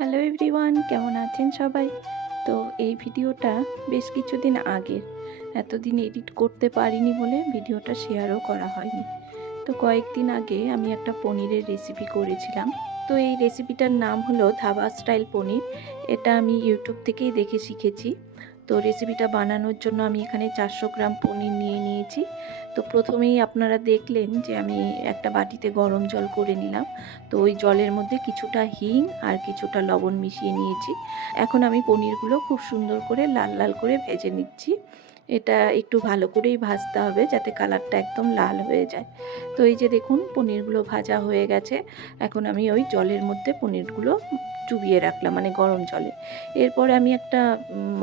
Hello everyone, কেমন আছেন সবাই? তো এই ভিডিওটা বেশ কিছুদিন আগের। এতদিন এডিট করতে পারিনি বলে ভিডিওটা শেয়ারও করা হয়নি। তো কয়েকদিন আগে আমি একটা পনিরের রেসিপি করেছিলাম। তো এই রেসিপিটার নাম হলো ধাবা স্টাইল পনির। এটা আমি ইউটিউব থেকেই দেখে শিখেছি। তো রেসিপিটা বানানোর জন্য আমি এখানে 400 গ্রাম পনির নিয়ে নিয়েছি। তো প্রথমেই আপনারা দেখলেন যে আমি একটা বাটিতে গরম জল করে নিলাম। তো ওই জলের মধ্যে কিছুটা হিং আর কিছুটা লবণ মিশিয়ে নিয়েছি। এখন আমি পনিরগুলো খুব সুন্দর করে লাল লাল করে ভেজে নিচ্ছি। এটা একটু ভালো করেই ভাজতে হবে যাতে কালারটা একদম লাল হয়ে যায়। তো এই যে দেখুন পনিরগুলো ভাজা হয়ে গেছে। এখন আমি ওই জলের মধ্যে পনিরগুলো চুবিয়ে রাখলাম, মানে গরম জলে। এরপর আমি একটা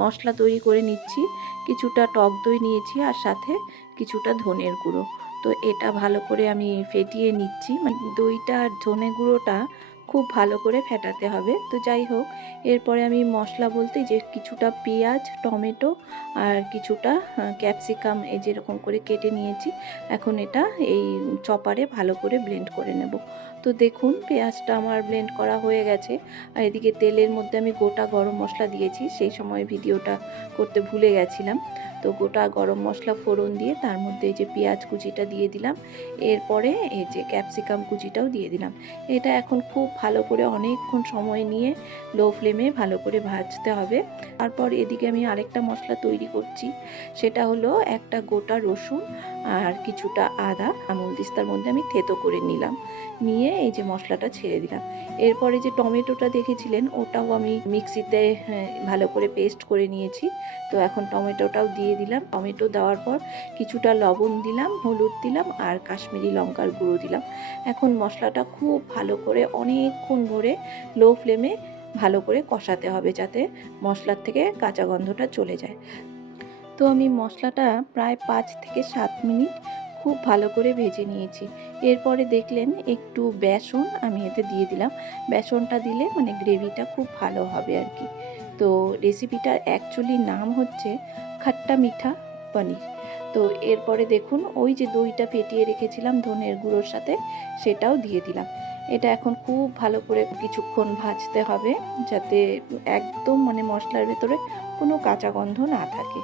মশলা তৈরি করে নিচ্ছি। কিছুটা টক দই নিয়েছি আর সাথে কিছুটা ধনের গুঁড়ো। তো এটা ভালো করে আমি ফেটিয়ে নিচ্ছি, মানে দইটা আর ধনে গুঁড়োটা খুব ভালো করে ফেটাতে হবে। তো যাই হোক, এরপরে আমি মশলা বলতে যে কিছুটা পেঁয়াজ, টমেটো আর কিছুটা ক্যাপসিকাম এই যেরকম করে কেটে নিয়েছি। এখন এটা এই চপারে ভালো করে ব্লেন্ড করে নেব। তো দেখুন পেঁয়াজটা আমার ব্লেন্ড করা হয়ে গেছে। আর এদিকে তেলের মধ্যে আমি গোটা গরম মশলা দিয়েছি, সেই সময় ভিডিওটা করতে ভুলে গেছিলাম। তো গোটা গরম মশলা ফোড়ন দিয়ে তার মধ্যে এই যে পেঁয়াজ কুচিটা দিয়ে দিলাম। এরপরে এই যে ক্যাপসিকাম কুচিটাও দিয়ে দিলাম। এটা এখন খুব ভালো করে অনেকক্ষণ সময় নিয়ে লো ফ্লেমে ভালো করে ভাজতে হবে। তারপর এদিকে আমি আরেকটা মশলা তৈরি করছি। সেটা হলো একটা গোটা রসুন আর কিছুটা আদা আমুল দিস্তার মধ্যে আমি থেতো করে নিলাম। নিয়ে এই যে মশলাটা ছেড়ে দিলাম। এরপরে যে টমেটোটা দেখেছিলেন ওটাও আমি মিক্সিতে ভালো করে পেস্ট করে নিয়েছি। তো এখন টমেটোটাও দিয়ে দিলাম। টমেটো দেওয়ার পর কিছুটা লবণ দিলাম, হলুদ দিলাম আর কাশ্মীরি লঙ্কার গুঁড়ো দিলাম। এখন মশলাটা খুব ভালো করে অনেকক্ষণ ধরে লো ফ্লেমে ভালো করে কষাতে হবে যাতে মশলার থেকে কাঁচা গন্ধটা চলে যায়। তো আমি মশলাটা প্রায় 5 থেকে 7 মিনিট খুব ভালো করে ভেজে নিয়েছি। এরপরে দেখলেন একটু বেসন আমি এতে দিয়ে দিলাম। বেসনটা দিলে মানে গ্রেভিটা খুব ভালো হবে আর কি। তো রেসিপিটার অ্যাকচুয়ালি নাম হচ্ছে খাট্টা মিঠা পনির। তো এরপরে দেখুন ওই যে দইটা ফেটিয়ে রেখেছিলাম ধনের গুঁড়োর সাথে, সেটাও দিয়ে দিলাম। এটা এখন খুব ভালো করে কিছুক্ষণ ভাজতে হবে যাতে একদম মানে মশলার ভেতরে কোনো কাঁচা গন্ধ না থাকে।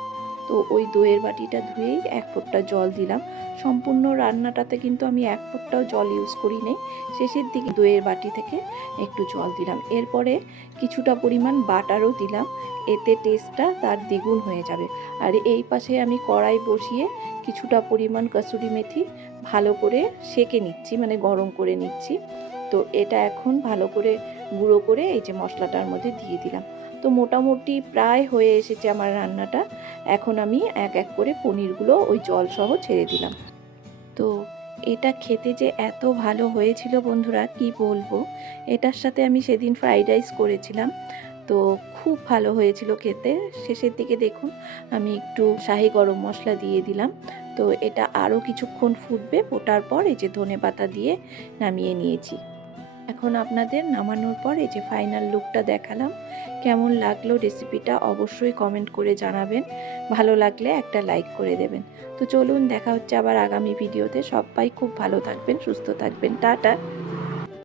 তো ওই দইয়ের বাটিটা ধুয়েই 1 ফোঁটা জল দিলাম। সম্পূর্ণ রান্নাটাতে কিন্তু আমি 1 ফোঁটাও জল ইউজ করি নাই। শেষের দিকে দইয়ের বাটি থেকে একটু জল দিলাম। এরপরে কিছুটা পরিমাণ বাটারও দিলাম। এতে টেস্টটা তার দ্বিগুণ হয়ে যাবে। আর এই পাশে আমি কড়াই বসিয়ে কিছুটা পরিমাণ কসুরি মেথি ভালো করে সেঁকে নিচ্ছি, মানে গরম করে নিচ্ছি। তো এটা এখন ভালো করে গুঁড়ো করে এই যে মশলাটার মধ্যে দিয়ে দিলাম। তো মোটামুটি প্রায় হয়ে এসেছে আমার রান্নাটা। এখন আমি এক এক করে পনিরগুলো ওই জল সহ ছেড়ে দিলাম। তো এটা খেতে যে এত ভালো হয়েছিল বন্ধুরা কি বলবো। এটার সাথে আমি সেদিন ফ্রাইড রাইস করেছিলাম। তো খুব ভালো হয়েছিল খেতে। শেষের দিকে দেখুন আমি একটু শাহি গরম মশলা দিয়ে দিলাম। তো এটা আরও কিছুক্ষণ ফুটবে, ফোটার পর এই যে ধনেপাতা দিয়ে নামিয়ে নিয়েছি। এখন আপনাদের নামানোর পর এই যে ফাইনাল লুকটা দেখালাম। কেমন লাগলো রেসিপিটা অবশ্যই কমেন্ট করে জানাবেন। ভালো লাগলে একটা লাইক করে দেবেন। তো চলুন দেখা হচ্ছে আবার আগামী ভিডিওতে। সবাই খুব ভালো থাকবেন, সুস্থ থাকবেন। টাটা।